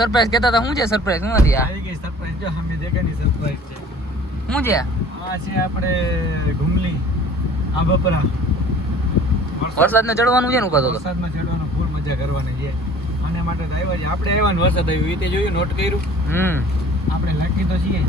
Surprise કહેતા હતા. શું છે સરપ્રાઈઝ? શું હતી આ? આવી ગઈ સરપ્રાઈઝ. જો અમે દેખાની સરપ્રાઈઝ છે. શું છે આ છે આપણે ઘુમલી આબપરા. વરસાદમાં ચડવાનું છે ને ઉપર તો વરસાદમાં ચડવાનો ફૂલ મજા કરવાની છે. આને માટે તો આવ્યા છે. આપણે આવ્યા ને વરસાદ આવ્યો એ તે જોયું, નોટ કર્યું. આપણે લખી તો છીએ.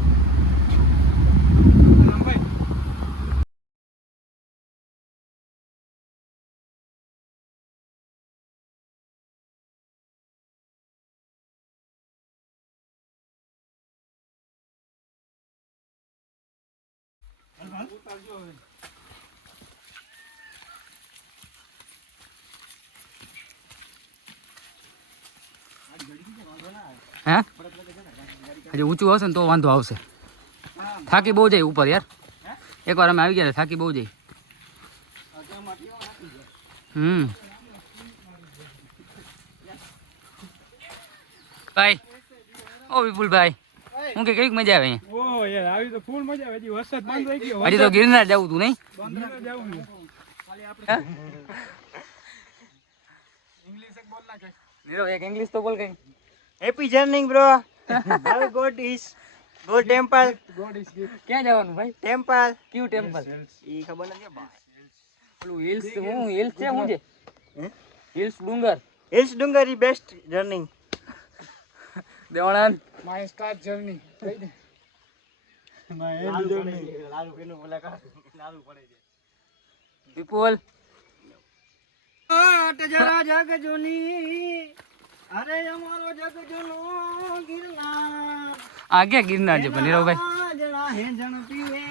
હે હજી ઊંચું હશે ને તો વાંધો આવશે. થાકી બહુ જાય ઉપર યાર. એકવાર અમે આવી ગયા થાકી બહુ જાય. ભાઈ ઓ વિપુલભાઈ, હું કે કેવી મજા આવે અહીંયા? ઓ યાર આવી તો ફૂલ મજા આવે. હજી વરસાદ બંધ થઈ ગયો. હજી તો ગિરનાર જવું તું નહીં? ગિરનાર જવું છે. ખાલી આપણે ઇંગ્લિશ એક બોલના છે. નીરવ એક ઇંગ્લિશ તો બોલ કઈ. Happy journey, bro. Have a good is go temple. God is gift. ક્યાં જવાનું ભાઈ? Temple. કયું ટેમ્પલ? ઈ ખબર નથી ભાઈ. પેલું હિલ્સ હું હિલ્સ છે શું છે? હિલ્સ ડુંગર. Hills Dungari best journey. Devanand my start journey. My Lalu and journey. પડે. લાલુ પેનું બોલા કા. લાલુ પડે છે. વિપુલ આટ જરા જગ જુની. અરે અમારો જગ જુનો ગિરનાર. આ ક્યાં ગિરનાર છે પણ નીરવભાઈ? જણા હે જણ પીવે.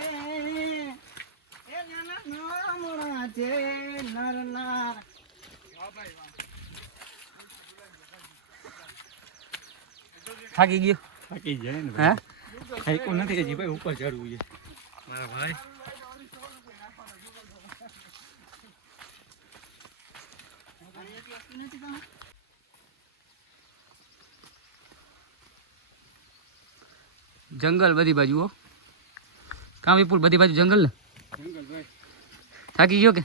એ જણા નામણા છે નરનાર. થાકી ગયો? થાકી જાય ને હે ભાઈ. થાક્યો નથી હજી ભાઈ, ઉપર ચડવું છે મારા ભાઈ. જંગલ બધી બાજુ હો. કાં વિપુલ બધી બાજુ જંગલ ને? થાકી ગયો કે?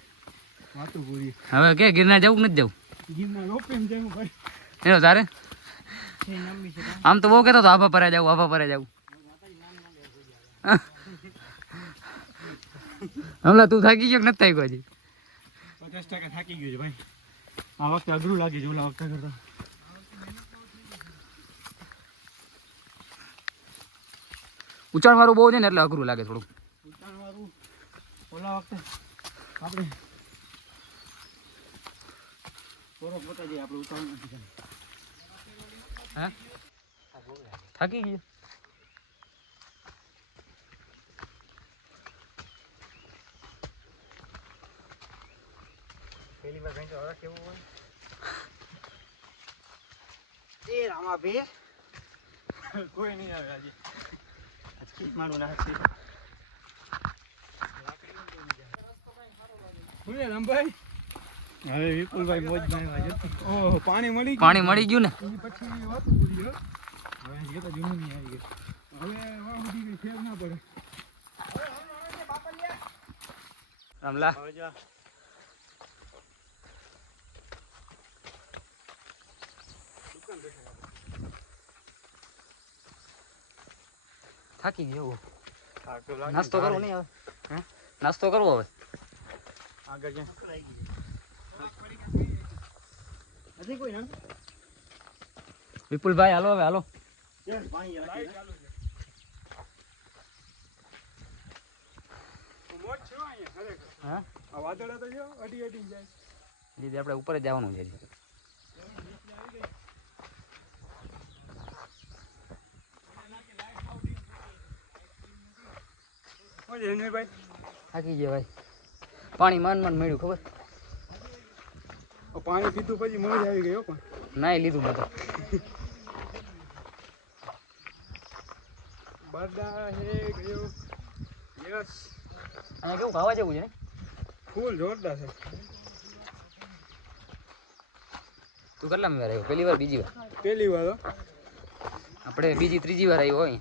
વાતું પૂરી. હવે કે ગિરનાર જવું કે નથી જવું? ગિરનાર રોપે એમ જાય ભાઈ. એનો તારે આમ તો બહુ કહેતો હતો આભા પરા જવું, આભા પરા જવું. હમણાં તું થાકી ગયો કે નથી થાક્યો હજી? 50% થાકી ગયું છે ભાઈ. આ વખતે અઘરું લાગે છે ઓલા વખતે કરતા. ઉચાણ વાળું બહુ છે ને એટલે અઘરું લાગે થોડું. ઉતાણ વાળું ઓલા વખતે આપણે થોડો પોતા જઈએ, આપણે ઉતાણ નથી કરતા. હે થાકી ગયો? પેલી વાર ગઈ તો હવે કેવું હોય? એ રામા ભે કોઈ નહીં આવે આજે. અચકી મારું ના હચકી. શું છે રામભાઈ? હવે વિપુલભાઈ મોજમાં આવ્યા છે. ઓહો પાણી મળી ગયું. પાણી મળી ગયું ને? એ પછી વાત પૂરી હો. હવે જે તો જૂનું નહીં આવી ગયું. હવે વાહ ઉડી ગઈ, ફેર ના પડે. રામલા હવે જો થાકી ગયો. થાક તો લાગે. નાસ્તો કરવો નહીં હવે? હે નાસ્તો કરવો હવે? આગળ જાય. નથી કોઈ ના. વિપુલભાઈ હાલો હવે હાલો. યસ પાણી આવે. મોજ છે અહીંયા ખરેખર. હા આ વાદળા તો જો અડી અડી જાય. દીદી આપણે ઉપર જ જવાનું છે. મોજ હેનભાઈ. થાકી ગયા ભાઈ. પાણી મન મળ્યું ખબર? પાણી પીધું પછી મોજ આવી ગઈ હો. પણ નાઈ લીધું મેં તો. બરડા હે ગયો. યસ અહીંયા કેવું ખાવા જેવું છે ને? ફૂલ જોરદાર છે. તું કેટલા વાર આવ્યો? પહેલી વાર બીજી વાર? પેલી વાર હો. આપણે બીજી ત્રીજી વાર આવ્યો હોય.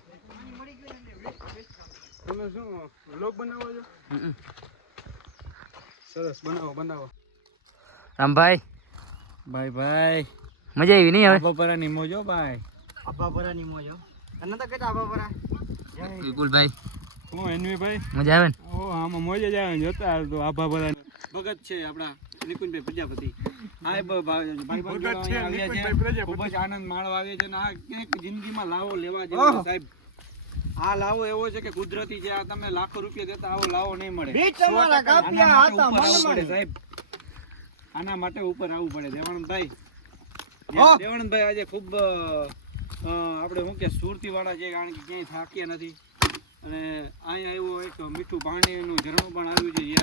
તમે શું વ્લોગ બનાવો છો? સરસ બનાવો બનાવો. રામભાઈ ભાઈ ભાઈ મજા આવી નહીં હવે? બપોરાની મોજો ભાઈ. આભાપરાની મોજ હો. તને તો કહેતા આભાપરા. જય વિપુલભાઈ હું એનવીભાઈ મજા આવે ને ઓ આમાં મોજ જ આવે જોતા તો આભા બધા ભગત છે આપણા નિકુંજભાઈ પ્રજાપતિ આ ભાઈ આવ્યા છે ખૂબ જ આનંદ માણવા આવે છે અને આ ક્યાંક જિંદગીમાં લાવો લેવા જેવો છે સાહેબ. આ લાવો એવો છે કે કુદરતી છે. આ તમે લાખો રૂપિયા દેતા આવો લાવો નહીં મળે. બીજ તમારા કાપ્યા હતા આના માટે ઉપર આવવું મને પડે સાહેબ. આના માટે ઉપર આવવું પડે દેવાનંદભાઈ. હા. દેવાનંદભાઈ આજે ખૂબ આપણે શું કે સુરતી વાળા છે કારણ કે ક્યાંય થાક્યા નથી અને અહીંયા એવું એક મીઠું પાણીનું ઝરણું પણ આવ્યું છે જે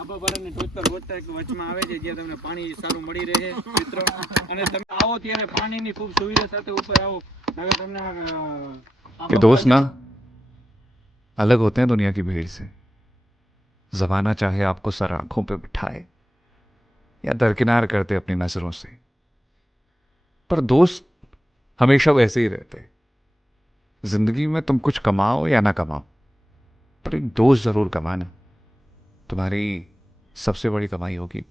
આભાપરાની ટોચ પર ગોતતા એક વચમાં આવે છે જ્યાં તમને પાણી સારું મળી રહે મિત્રો અને તમે આવો ત્યારે પાણીની ખૂબ સુવિધા સાથે ઉપર આવો નકર તમને ये दोस्त ना अलग होते हैं दुनिया की भीड़ से. जमाना चाहे आपको सर आंखों पे बिठाए या दरकिनार करते अपनी नजरों से, पर दोस्त हमेशा वैसे ही रहते. जिंदगी में तुम कुछ कमाओ या ना कमाओ, पर एक दोस्त जरूर कमाना. तुम्हारी सबसे बड़ी कमाई होगी